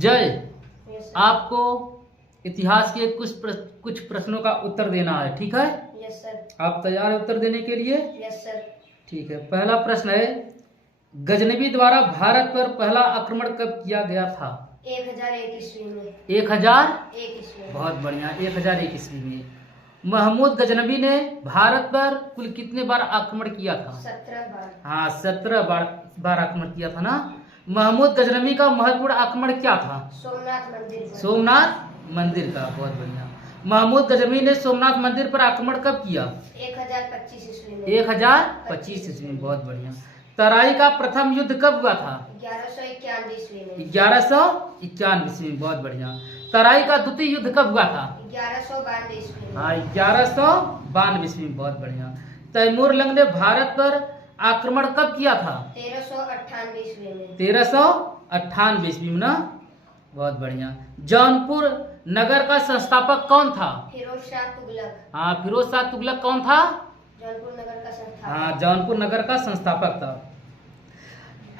जय, यस आपको इतिहास के कुछ प्रश्नों का उत्तर देना है, ठीक है? सर। आप तैयार हैं उत्तर देने के लिए? Yes sir. ठीक है। पहला प्रश्न है, गजनवी द्वारा भारत पर पहला आक्रमण कब किया गया था? 1001 ईस्वी में। 1001 ईस्वी में। बहुत बढ़िया, 1001 ईस्वी में। महमूद गजनवी ने भारत पर कुल कितने बार आक्रमण किया था? 17 बार। हाँ, 17 बार आक्रमण किया था ना। महमूद गजनवी का महत्वपूर्ण आक्रमण क्या था? सोमनाथ मंदिर पर। सोमनाथ मंदिर का, बहुत बढ़िया। महमूद गजनवी ने सोमनाथ मंदिर पर आक्रमण कब किया? 1025 ईस्वी में। 1025 ईस्वी में, बहुत बढ़िया। तराई का प्रथम युद्ध कब हुआ था? 1191 ईस्वी में। 1191 ईस्वी में, बहुत बढ़िया। तराई का द्वितीय युद्ध कब हुआ था? 1192 ईस्वी में। हाँ, 1192 ईस्वी में, बहुत बढ़िया। तैमूर लंग ने भारत पर आक्रमण कब किया था? 1398 ईस्वी में। 1398 ईस्वी में ना, बहुत बढ़िया। जौनपुर नगर का संस्थापक कौन था? फिरोज शाह तुगलक। हाँ, फिरोज शाह तुगलक कौन था? जौनपुर नगर का संस्थापक। हाँ, जौनपुर नगर का संस्थापक था।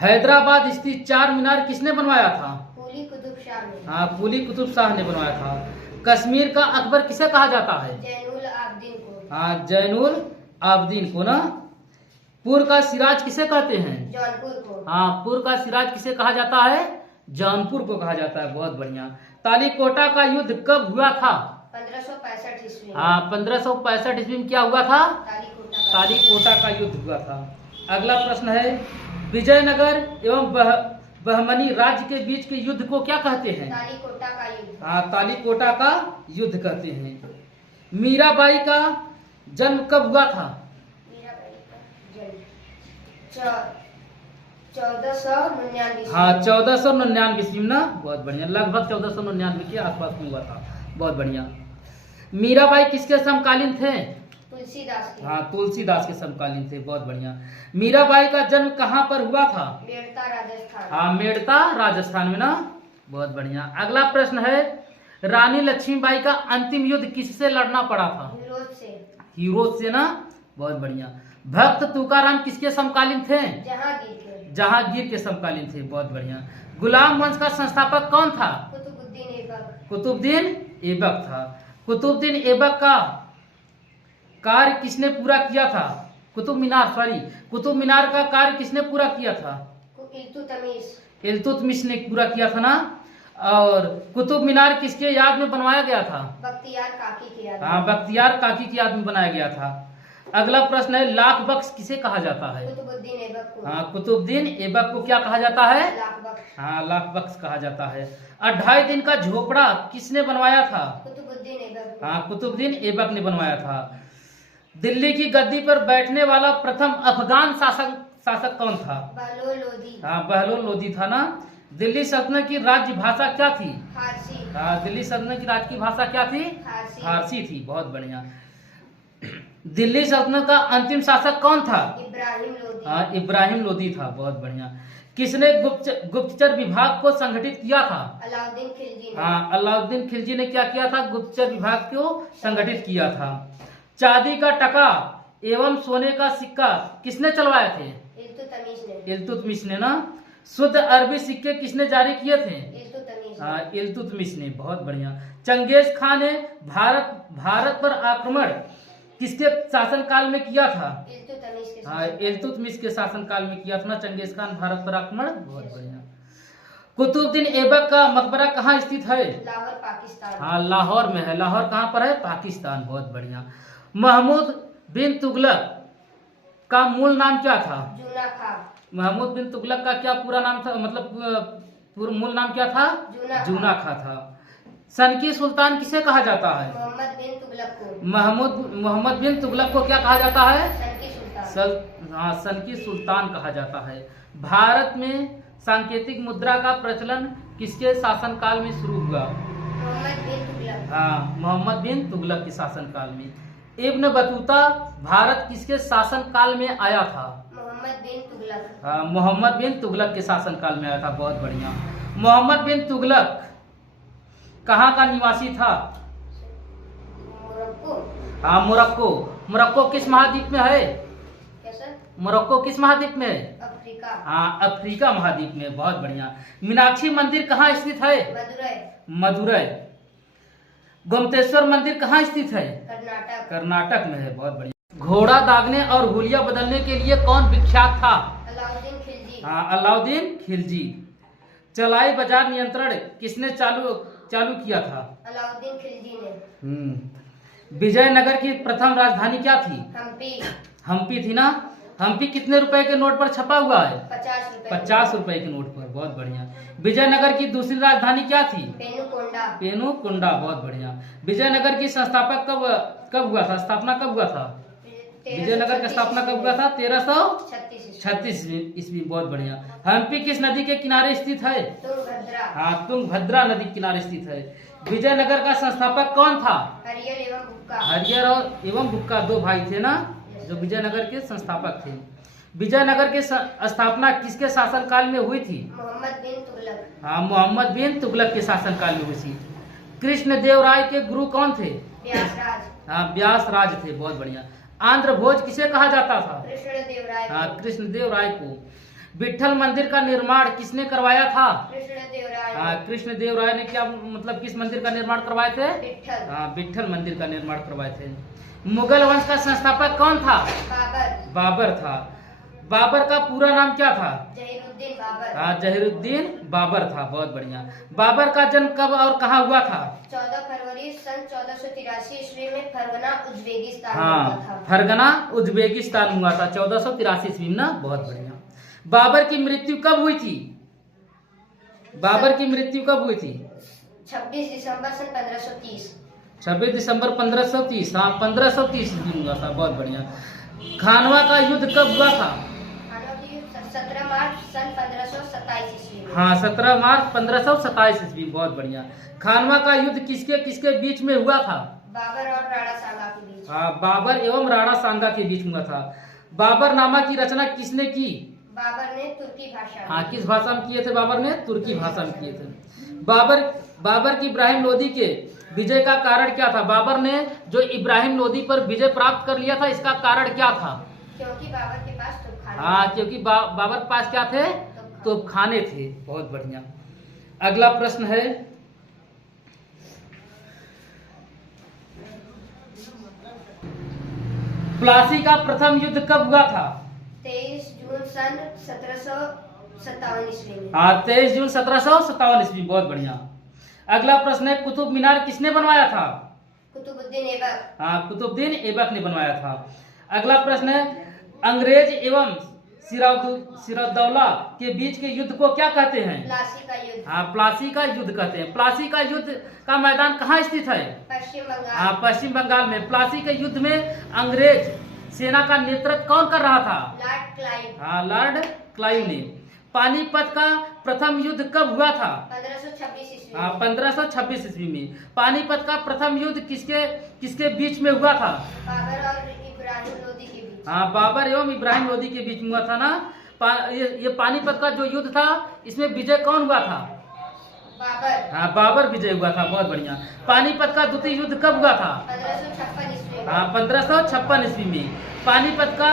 हैदराबाद स्थित चार मीनार किसने बनवाया था? कुली कुतुब शाह ने। हाँ, कुली कुतुब शाह ने बनवाया था। कश्मीर का अकबर किसे कहा जाता है? जैनुल आबदीन को। हाँ, जैनुल आबदीन को ना। पुर का सिराज किसे कहते हैं? जौनपुर को। हाँ, पुर का सिराज किसे कहा जाता है? जौनपुर को कहा जाता है, बहुत बढ़िया। तालीकोटा का युद्ध कब हुआ था? 1565 ईस्वी में। हाँ, 1565 ईस्वी में क्या हुआ था? तालीकोटा का युद्ध हुआ था। अगला प्रश्न है, विजयनगर एवं बहमनी राज्य के बीच के युद्ध को क्या कहते हैं? तालीकोटा का युद्ध। हाँ, तालीकोटा का युद्ध कहते हैं। मीराबाई का जन्म कब हुआ था? मीराबाई का जन्म 1499। हाँ, 1499 ईस्वी में ना, बहुत बढ़िया। लगभग 1499 के आसपास में हुआ था, बहुत बढ़िया। मीराबाई किसके समकालीन थे? तुलसीदास के। हाँ, तुलसीदास के समकालीन थे, बहुत बढ़िया। मीराबाई का जन्म कहाँ पर हुआ था? मेड़ता राजस्थान। हाँ, मेड़ता राजस्थान में ना, बहुत बढ़िया। अगला प्रश्न है, रानी लक्ष्मीबाई का अंतिम युद्ध किससे लड़ना पड़ा था? हीरोज से ना, बहुत बढ़िया। भक्त तुकाराम किसके समकालीन थे? जहांगीर के समकालीन थे, बहुत बढ़िया। गुलाम वंश का संस्थापक कौन था? कुतुबुद्दीन ऐबक था। कुतुबुद्दीन ऐबक का कार्य किसने पूरा किया था? कुतुब मीनार का कार्य किसने पूरा किया था? इल्तुतमिश ने पूरा किया था ना। और कुतुब मीनार किसके याद में बनवाया गया था? बख्तियार काकी की याद में। हाँ, बख्तियार काकी की याद में बनाया गया था। अगला प्रश्न है, लाख बख्श किसे कहा जाता है? कुतुबुद्दीन ऐबक को। हाँ, कुतुबुद्दीन ऐबक को क्या कहा जाता है? लाख बख्श। हाँ, लाख बख्श कहा जाता है। 28 दिन का झोपड़ा किसने बनवाया था? कुतुबुद्दीन ऐबक। हाँ, कुतुबुद्दीन ऐबक ने बनवाया था। दिल्ली की गद्दी पर बैठने वाला प्रथम अफगान शासक कौन था? बहलोल लोदी। हाँ, बहलोल लोदी था ना। दिल्ली सल्तनत की राज्य भाषा क्या थी? फारसी। हाँ, दिल्ली सल्तनत की राज्य की भाषा क्या थी? फारसी थी, बहुत बढ़िया। दिल्ली सल्तनत का अंतिम शासक कौन था? इब्राहिम लोदी। हाँ, इब्राहिम लोदी था, बहुत बढ़िया। किसने गुप्तचर विभाग को संगठित किया था? अलाउद्दीन खिलजी ने। हाँ, अलाउद्दीन खिलजी ने क्या किया था? गुप्तचर विभाग को संगठित किया था। चांदी का टका एवं सोने का सिक्का किसने चलवाए थे? इल्तुतमिश ने ना। शुद्ध अरबी सिक्के किसने जारी किए थे? हाँ, इल्तुतमिश ने, बहुत बढ़िया। चंगेज खान ने भारत पर आक्रमण किसके शासनकाल में किया था? हाँ, इल्तुतमिश के शासनकाल में किया था ना चंगेज खान भारत पर आक्रमण, बहुत बढ़िया। कुतुबुद्दीन ऐबक का मकबरा कहाँ स्थित है? लाहौर, पाकिस्तान। हाँ, लाहौर में है। लाहौर कहाँ पर है? पाकिस्तान, बहुत बढ़िया। महमूद बिन तुगलक का मूल नाम क्या था? जूना खां। महमूद बिन तुगलक का क्या पूरा नाम था, मतलब मूल नाम क्या था? जूना खां था। सनकी सुल्तान किसे कहा जाता है? मोहम्मद बिन तुगलक को। मोहम्मद बिन तुगलक को क्या कहा जाता है? सनकी सुल्तान। हाँ, सनकी सुल्तान कहा जाता है। भारत में सांकेतिक मुद्रा का प्रचलन किसके शासनकाल में शुरू हुआ? मोहम्मद बिन तुगलक। हाँ, मोहम्मद बिन तुगलक के शासनकाल में। इब्न बतूता भारत किसके शासनकाल में आया था? मोहम्मद बिन तुगलक। हाँ, मोहम्मद बिन तुगलक के शासनकाल में आया था, बहुत बढ़िया। मोहम्मद बिन तुगलक कहाँ का निवासी था? मोरक्को। हाँ, मोरक्को। मोरक्को किस महाद्वीप में है? कैसा? मोरक्को किस महाद्वीप में है? अफ्रीका। हाँ, अफ्रीका महाद्वीप में। बहुत बढ़िया। मीनाक्षी मंदिर कहाँ स्थित है? मदुरई। मदुरई। गोमतेश्वर मंदिर कहाँ स्थित है? कर्नाटक। कर्नाटक में है। बहुत बढ़िया। घोड़ा दागने और हुलिया बदलने के लिए कौन विख्यात था? अलाउद्दीन खिलजी। हाँ, अलाउद्दीन खिलजी। चलाई बाजार नियंत्रण किसने चालू किया था? अलाउद्दीन खिलजी ने। विजयनगर की प्रथम राजधानी क्या थी? हम्पी। हम्पी थी ना। हम्पी कितने रुपए के नोट पर छपा हुआ है? 50 रुपए। 50 रुपए के नोट पर। बहुत बढ़िया। विजयनगर की दूसरी राजधानी क्या थी? पेनुकोंडा। पेनुकोंडा। बहुत बढ़िया। विजयनगर की संस्थापक कब हुआ था? स्थापना कब हुआ था? विजयनगर की स्थापना कब हुआ था? 1336 ईस्वी। बहुत बढ़िया। हम्पी किस नदी के किनारे स्थित है? तुंगभद्रा। हाँ, तुंगभद्रा नदी के किनारे स्थित है। विजयनगर का संस्थापक कौन था? हरियर एवं बुक्का। हरियर और एवं बुक्का दो भाई थे ना, जो विजयनगर के संस्थापक थे। विजयनगर की स्थापना किसके शासनकाल में हुई थी? मोहम्मद बिन तुगलक। हाँ, मोहम्मद बिन तुगलक के शासनकाल में हुई थी। कृष्णदेवराय के गुरु कौन थे? व्यासराज। हाँ, व्यासराज थे। बहुत बढ़िया। आंध्र भोज किसे कहा जाता था? कृष्णदेवराय। हाँ, कृष्णदेवराय को। विठल मंदिर का निर्माण किसने करवाया था? कृष्णदेवराय। हाँ, कृष्णदेवराय ने क्या मतलब किस मंदिर का निर्माण करवाए थे? विठल। हाँ, विठल मंदिर का निर्माण करवाए थे। मुगल वंश का संस्थापक कौन था? बाबर। बाबर था। बाबर का पूरा नाम क्या था? जहीरुद्दीन बाबर। हाँ, जहीरुद्दीन बाबर था। बहुत बढ़िया। बाबर का जन्म कब और कहाँ हुआ था? 14 फरवरी सन 1483 ईस्वी में फरगना उज्बेकिस्तान में हाँ, हुआ था। फरगना उज्बेकिस्तान में हुआ था 1483 ईस्वी में ना। बहुत बढ़िया। बाबर की मृत्यु कब हुई थी? बाबर की मृत्यु कब हुई थी? 26 दिसंबर सन 1530। 26 दिसंबर 1530। हाँ, 1530 ईस्वी में हुआ था। बहुत बढ़िया। खानवा का युद्ध कब हुआ था? 17 मार्च सन 1527 ईस्वी में। हाँ, 17 मार्च 1527 ईस्वी। बहुत बढ़िया। खानवा का युद्ध किसके किसके बीच में हुआ था? बाबर और राणा सांगा के बीच। हाँ, बाबर एवं राणा सांगा के बीच में हुआ था। बाबरनामा की रचना किसने की? बाबर ने तुर्की भाषा। हाँ, किस भाषा में किए थे? बाबर ने तुर्की भाषा में किए थे। बाबर की इब्राहिम लोदी के विजय का कारण क्या था? बाबर ने जो इब्राहिम लोदी पर विजय प्राप्त कर लिया था, इसका कारण क्या था? क्योंकि बाबर के पास तोपखाने। हाँ, क्योंकि बाबर के पास क्या थे? तोपखाने थे। बहुत बढ़िया। अगला प्रश्न है, प्लासी का प्रथम युद्ध कब हुआ था? 23 जून सन 1757 ईस्वी में। हाँ, 23 जून 1757 ईस्वी। बहुत बढ़िया। अगला प्रश्न है, कुतुब मीनार किसने बनवाया था? कुतुबुद्दीन ऐबक। हाँ, कुतुबुद्दीन ऐबक ने बनवाया था। अगला प्रश्न है, अंग्रेज एवं सिराजउद्दौला के बीच के युद्ध को क्या कहते हैं? प्लासी का युद्ध। हाँ, प्लासी का युद्ध कहते हैं। प्लासी का युद्ध का मैदान कहाँ स्थित है? पश्चिम बंगाल। हाँ, पश्चिम बंगाल में। प्लासी के युद्ध में अंग्रेज सेना का नेतृत्व कौन कर रहा था? Lord Clive. हाँ, लॉर्ड क्लाइव ने। पानीपत का प्रथम युद्ध कब हुआ था? 1526 ईस्वी। हाँ, 1526 ईस्वी में। पानीपत का प्रथम युद्ध किसके बीच में हुआ था? बाबर और इब्राहिम लोदी के बीच। हाँ, बाबर एवं इब्राहिम लोदी के बीच में हुआ था ना। ये पानीपत का जो युद्ध था, इसमें विजय कौन हुआ था? बाबर। हाँ, बाबर विजय हुआ था। बहुत बढ़िया। पानीपत का द्वितीय युद्ध कब हुआ था? 1556 ईस्वी। हाँ, 1556 ईस्वी में। पानीपत का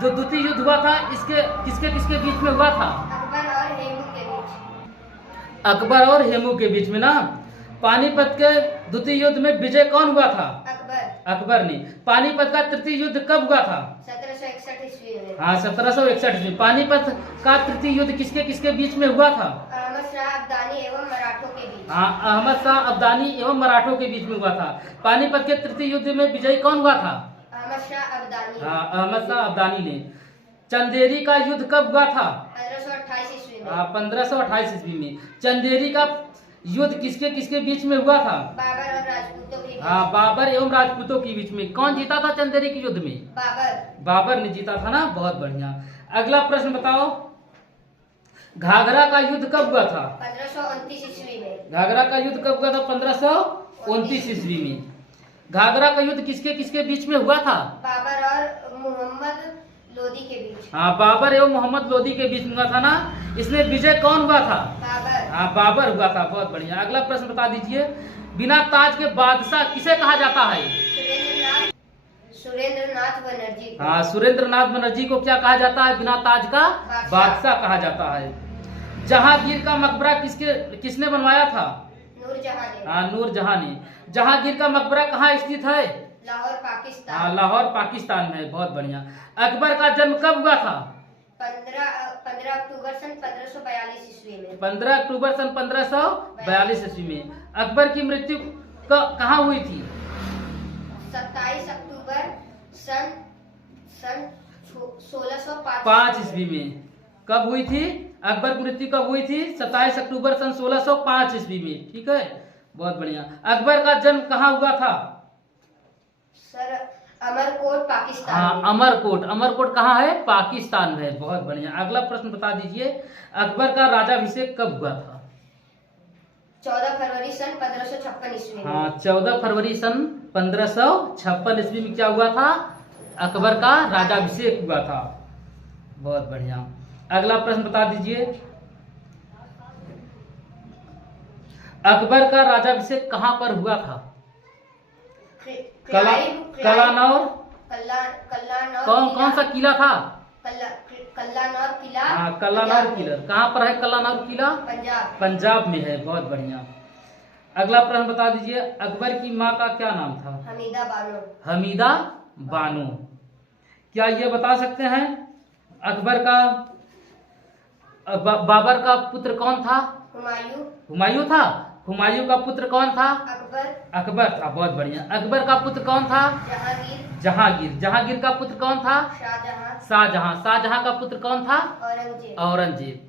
जो द्वितीय युद्ध हुआ था, इसके किसके बीच में हुआ था? अकबर और हेमू के बीच। अकबर और हेमू के बीच में ना। पानीपत के द्वितीय युद्ध में विजय कौन हुआ था? अकबर ने। पानीपत का तृतीय युद्ध कब हुआ था? 1761 ईस्वी में। हाँ, 1761 में। पानीपत का तृतीय युद्ध किसके बीच में हुआ था? अहमद शाह अब्दाली एवं मराठों के बीच। हाँ, अहमद शाह अब्दाली एवं मराठों के बीच में हुआ था। पानीपत के तृतीय युद्ध में विजयी कौन हुआ था? अहमद शाह अब्दाली। हाँ, अहमद शाह अब्दाली ने। चंदेरी का युद्ध कब हुआ था? 1528 ईस्वी में। हाँ, 1528 ईस्वी में। चंदेरी का युद्ध किसके बीच में हुआ था? बाबर और राजपूतों के बीच। हाँ, बाबर एवं राजपूतों के बीच में। कौन जीता था चंदेरी के युद्ध में? बाबर ने जीता था ना। बहुत बढ़िया। अगला प्रश्न बताओ, घाघरा का युद्ध कब हुआ था? 1529 ईस्वी में। घाघरा का युद्ध कब हुआ था? 1529 ईस्वी में। घाघरा का युद्ध किसके बीच में हुआ था? बाबर और मोहम्मद लोदी के बीच। हाँ, बाबर एवं मोहम्मद लोदी के बीच में हुआ था ना। इसमें विजय कौन हुआ था? बाबर। हाँ, बाबर हुआ था। बहुत बढ़िया। अगला प्रश्न बता दीजिए, बिना ताज के बादशाह किसे कहा जाता है? सुरेंद्रनाथ बनर्जी को। हाँ, सुरेंद्रनाथ बनर्जी को क्या कहा जाता है? बिना ताज का बादशाह कहा जाता है। जहांगीर का मकबरा किसने बनवाया था? नूरजहां ने। हाँ, नूरजहां ने। जहांगीर का मकबरा कहाँ स्थित है? लाहौर पाकिस्तान। हाँ, लाहौर पाकिस्तान में है। बहुत बढ़िया। अकबर का जन्म कब हुआ था? 15 अक्टूबर सन 1542 ईस्वी में। 15 अक्टूबर सन 1542 ईस्वी में। अकबर की मृत्यु कहाँ हुई थी? 27 अक्टूबर सन 1605 ईस्वी में। कब हुई थी? अकबर की मृत्यु कब हुई थी? 27 अक्टूबर सन 1605 ईस्वी में। ठीक है, बहुत बढ़िया। अकबर का जन्म कहाँ हुआ था? सर, अमरकोट पाकिस्तान हाँ, में। अमरकोट कहाँ है? पाकिस्तान में है। बहुत बढ़िया। अगला प्रश्न बता दीजिए, अकबर का राजाभिषेक कब हुआ था? 14 फरवरी सन 1556 ईस्वी में। हाँ, 14 फरवरी सन 1556 ईस्वी में क्या हुआ था? अकबर का राजाभिषेक हुआ था। बहुत बढ़िया। अगला प्रश्न बता दीजिए, अकबर का राजाभिषेक कहाँ पर हुआ था? कलानौर। कौन सा किला था? कल्लानौर किला। हाँ, कल्लानौर किला कहाँ पर है? कल्लानौर किला पंजाब में है। बहुत बढ़िया। अगला प्रश्न बता दीजिए, अकबर की माँ का क्या नाम था? हमीदा बानो। क्या ये बता सकते हैं अकबर का बाबर का पुत्र कौन था? हुमायूं था। हुमायूं का पुत्र कौन था? अकबर था। बहुत बढ़िया। अकबर का पुत्र कौन था? जहांगीर। जहांगीर का पुत्र कौन था? शाहजहां। शाहजहां का पुत्र कौन था? औरंगजेब।